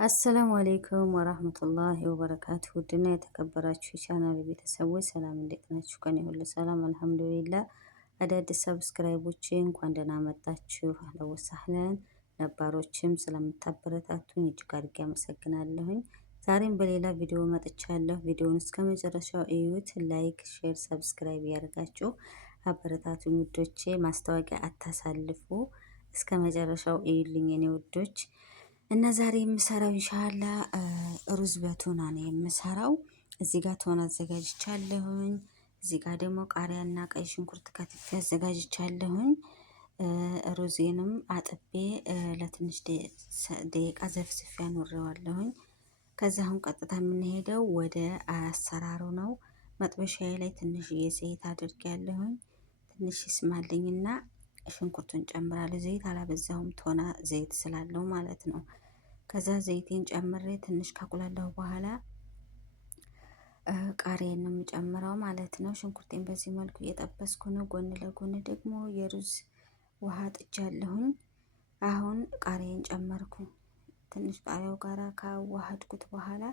አሰላሙ አሌይኩም ወራህመቱላሂ ወበረካቱ። ውድና የተከበራችሁ የቻናል ቤተሰቦች ሰላም እንዴት ናችሁ? ከኔ ሁሉ ሰላም አልሐምዱሊላ። አዳዲስ ሰብስክራይቦች እንኳን ደህና መጣችሁ። አህለን ወሰህለን። ነባሮችም ስለምታበረታቱኝ እጅግ አድርጌ አመሰግናለሁኝ። ዛሬም በሌላ ቪዲዮ መጥቻለሁ። ቪዲዮውን እስከ መጨረሻው እዩት። ላይክ፣ ሼር፣ ሰብስክራይብ ያደርጋችሁ አበረታቱኝ ውዶቼ። ማስታወቂያ አታሳልፉ። እስከ መጨረሻው እዩልኝ የኔ ውዶች። እና ዛሬ የምሰራው ኢንሻአላ ሩዝ በቱና ነው የምሰራው። እዚህ ጋር ቱና አዘጋጅቻለሁኝ። እዚህ ጋር ደግሞ ቃሪያና ቀይ ሽንኩርት ከትፌ አዘጋጅቻለሁኝ። ሩዜንም አጥቤ ለትንሽ ደቂቃ ዘፍዝፌ አኖረዋለሁኝ። ከዛ አሁን ቀጥታ የምንሄደው ወደ አሰራሩ ነው። መጥበሻዬ ላይ ትንሽ ዘይት አድርጌያለሁኝ። ትንሽ ይስማልኝና ሽንኩርቱን ጨምራለሁ። ዘይት አላበዛሁም፣ ቱና ዘይት ስላለው ማለት ነው። ከዛ ዘይቴን ጨምሬ ትንሽ ካቁላለሁ በኋላ ቃሪያን ነው የምጨምረው ማለት ነው። ሽንኩርቴን በዚህ መልኩ እየጠበስኩ ነው። ጎን ለጎን ደግሞ የሩዝ ውሃ ጥጃለሁኝ። አሁን ቃሪያን ጨመርኩ። ትንሽ ቃሪያው ጋራ ካዋሃድኩት በኋላ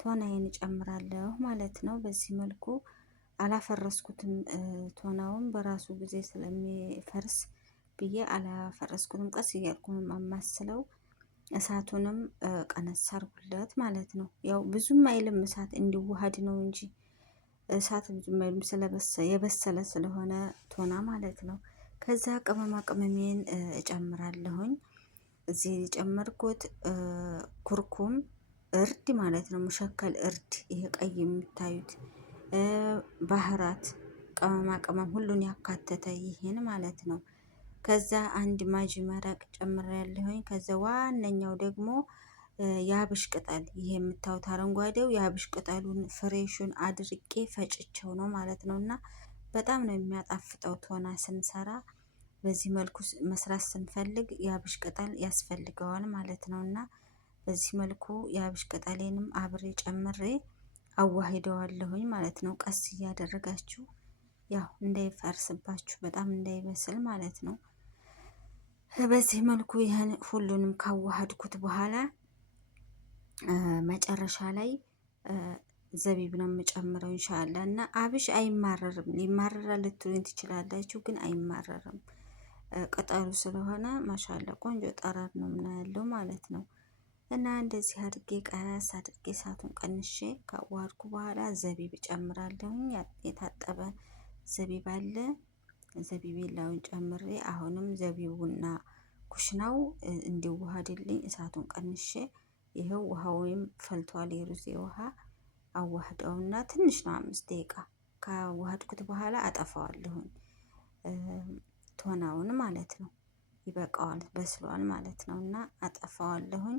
ቱናዬን እጨምራለሁ ማለት ነው። በዚህ መልኩ አላፈረስኩትም። ቱናውን በራሱ ጊዜ ስለሚፈርስ ብዬ አላፈረስኩትም። ቀስ እያልኩ ማማስለው እሳቱንም ቀነስ አርጉለት ማለት ነው። ያው ብዙም አይልም እሳት እንዲዋሃድ ነው እንጂ እሳት ብዙም አይልም የበሰለ ስለሆነ ቱና ማለት ነው። ከዛ ቅመማ ቅመሜን እጨምራለሁኝ። እዚህ የጨመርኩት ኩርኩም እርድ ማለት ነው። ሙሸከል እርድ፣ ይሄ ቀይ የምታዩት ባህራት፣ ቅመማ ቅመም ሁሉን ያካተተ ይሄን ማለት ነው። ከዛ አንድ ማጂ መረቅ ጨምሬያለሁኝ። ከዛ ዋነኛው ደግሞ የአብሽ ቅጠል፣ ይሄ የምታዩት አረንጓዴው የአብሽ ቅጠሉን ፍሬሹን አድርቄ ፈጭቸው ነው ማለት ነው። እና በጣም ነው የሚያጣፍጠው ቱና ስንሰራ። በዚህ መልኩ መስራት ስንፈልግ የአብሽ ቅጠል ያስፈልገዋል ማለት ነው። እና በዚህ መልኩ የአብሽ ቅጠሌንም አብሬ ጨምሬ አዋሂደዋለሁኝ ማለት ነው። ቀስ እያደረጋችሁ ያው እንዳይፈርስባችሁ፣ በጣም እንዳይበስል ማለት ነው። በዚህ መልኩ ይህን ሁሉንም ካዋሃድኩት በኋላ መጨረሻ ላይ ዘቢብ ነው የምጨምረው ኢንሻአላ። እና አብሽ አይማረርም። ሊማረራ ልትሉኝ ትችላላችሁ፣ ግን አይማረርም። ቅጠሉ ስለሆነ ማሻአላ ቆንጆ ጠረን ነው ምናያለው ማለት ነው። እና እንደዚህ አድርጌ ቀስ አድርጌ እሳቱን ቀንሼ ካዋሃድኩ በኋላ ዘቢብ እጨምራለሁ። የታጠበ ዘቢብ አለ። ዘቢቤላውን ጨምሬ አሁንም ዘቢቡና ኩሽናው እንዲዋሃድልኝ እሳቱን ቀንሼ ይሄው ውሃውም ፈልቷል። የሩዜ ውሃ አዋህደውና ትንሽ ነው 5 ደቂቃ ካዋሃድኩት በኋላ አጠፋዋለሁኝ። ቱናውን ማለት ነው። ይበቃዋል፣ በስሏል ማለት ነው። እና አጠፋዋለሁኝ።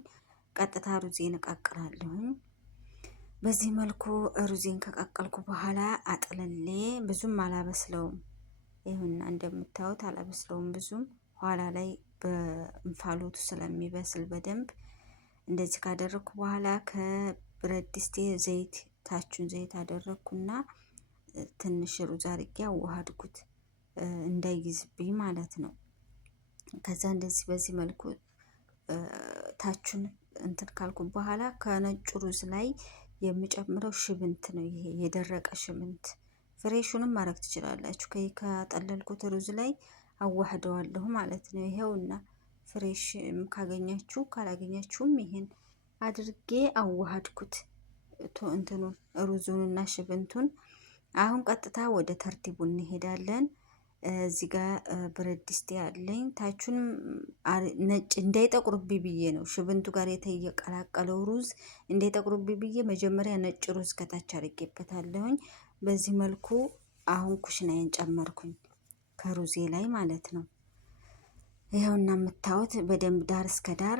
ቀጥታ ሩዜን እቀቅላለሁኝ። በዚህ መልኩ ሩዜን ከቀቀልኩ በኋላ አጥልሌ ብዙም አላበስለውም። ይሁንና እንደምታዩት አላበስለውም ብዙም። ኋላ ላይ በእንፋሎቱ ስለሚበስል በደንብ እንደዚህ ካደረግኩ በኋላ ከብረት ድስቴ ዘይት፣ ታቹን ዘይት አደረግኩና ትንሽ ሩዝ አድርጌ አዋሃድኩት እንዳይይዝብኝ ማለት ነው። ከዛ እንደዚህ በዚህ መልኩ ታቹን እንትን ካልኩ በኋላ ከነጩ ሩዝ ላይ የሚጨምረው ሽብንት ነው። ይሄ የደረቀ ሽብንት፣ ፍሬሹንም ማድረግ ትችላላችሁ። ከጠለልኩት ሩዝ ላይ አዋህደዋለሁ ማለት ነው። ይሄውና ፍሬሽ ካገኛችሁ፣ ካላገኛችሁም ይሄን አድርጌ አዋሃድኩት እንትኑን ሩዙንና ሽብንቱን። አሁን ቀጥታ ወደ ተርቲቡ እንሄዳለን። እዚህ ጋር ብረት ድስቴ አለኝ። ታቹን ነጭ እንዳይጠቁርብኝ ብዬ ነው ሽብንቱ ጋር የተቀላቀለው ሩዝ እንዳይጠቁርብኝ ብዬ መጀመሪያ ነጭ ሩዝ ከታች አድርጌበታለሁኝ። በዚህ መልኩ አሁን ኩሽናዬን ጨመርኩኝ ከሩዜ ላይ ማለት ነው። ይኸውና የምታዩት በደንብ ዳር እስከ ዳር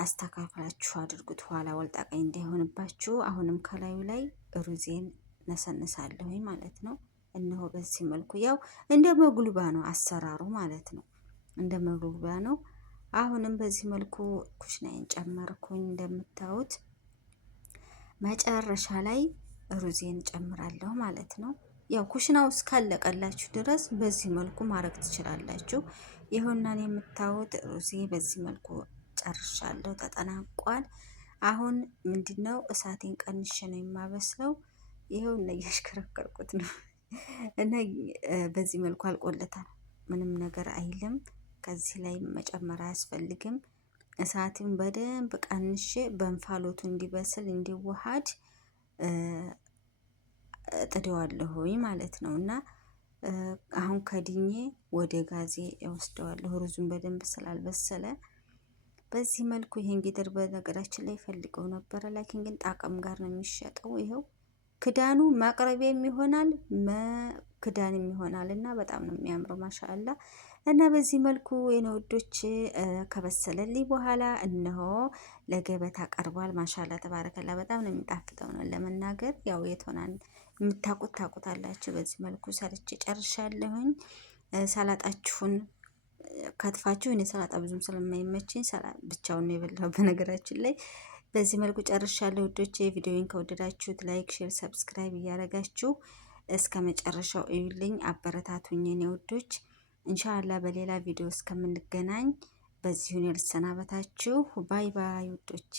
አስተካክላችሁ አድርጉት፣ ኋላ ወልጣቀኝ እንዳይሆንባችሁ። አሁንም ከላዩ ላይ ሩዜን ነሰንሳለሁኝ ማለት ነው። እነሆ በዚህ መልኩ ያው እንደ መጉልባ ነው አሰራሩ ማለት ነው። እንደ መጉልባ ነው። አሁንም በዚህ መልኩ ኩሽናዬን ጨመርኩኝ። እንደምታዩት መጨረሻ ላይ ሩዜን ጨምራለሁ ማለት ነው። ያው ኩሽናው እስካለቀላችሁ ድረስ በዚህ መልኩ ማድረግ ትችላላችሁ። ይሁንና የምታዩት ሩዜ በዚህ መልኩ ጨርሻለሁ፣ ተጠናቋል። አሁን ምንድነው እሳቴን ቀንሼ ነው የማበስለው። ይኸው እና እያሽከረከርኩት ነው እና በዚህ መልኩ አልቆለታል። ምንም ነገር አይልም። ከዚህ ላይ መጨመር አያስፈልግም። እሳትን በደንብ ቀንሼ በእንፋሎቱ እንዲበስል እንዲዋሃድ ጥደዋለሁኝ ማለት ነው። እና አሁን ከድኜ ወደ ጋዜ እወስደዋለሁ። ሩዙን በደንብ ስላልበሰለ በዚህ መልኩ ይሄን ጊደር በነገራችን ላይ ፈልገው ነበረ። ላኪን ግን ጣዕም ጋር ነው የሚሸጠው። ይኸው ክዳኑ ማቅረቢያም ይሆናል ክዳንም ይሆናል እና በጣም ነው የሚያምረው ማሻአላ። እና በዚህ መልኩ የኔ ውዶች ከበሰለልኝ በኋላ እነሆ ለገበታ ቀርቧል። ማሻአላ ተባረከላ። በጣም ነው የሚጣፍጠው ነው ለመናገር ያው የቶናን የምታውቁት ታውቁታላችሁ። በዚህ መልኩ ሰርቼ ጨርሻለሁኝ። ሰላጣችሁን ከትፋችሁ፣ እኔ ሰላጣ ብዙም ስለማይመችኝ ብቻውን ነው የበላው በነገራችን ላይ። በዚህ መልኩ ጨርሻለሁ ውዶቼ። ቪዲዮውን ከወደዳችሁት ላይክ፣ ሼር፣ ሰብስክራይብ እያደረጋችሁ እስከ መጨረሻው እዩልኝ፣ አበረታቱኝ የኔ ውዶች። ኢንሻአላህ በሌላ ቪዲዮ እስከምንገናኝ በዚሁ ልሰናበታችሁ። ባይ ባይ ውዶቼ።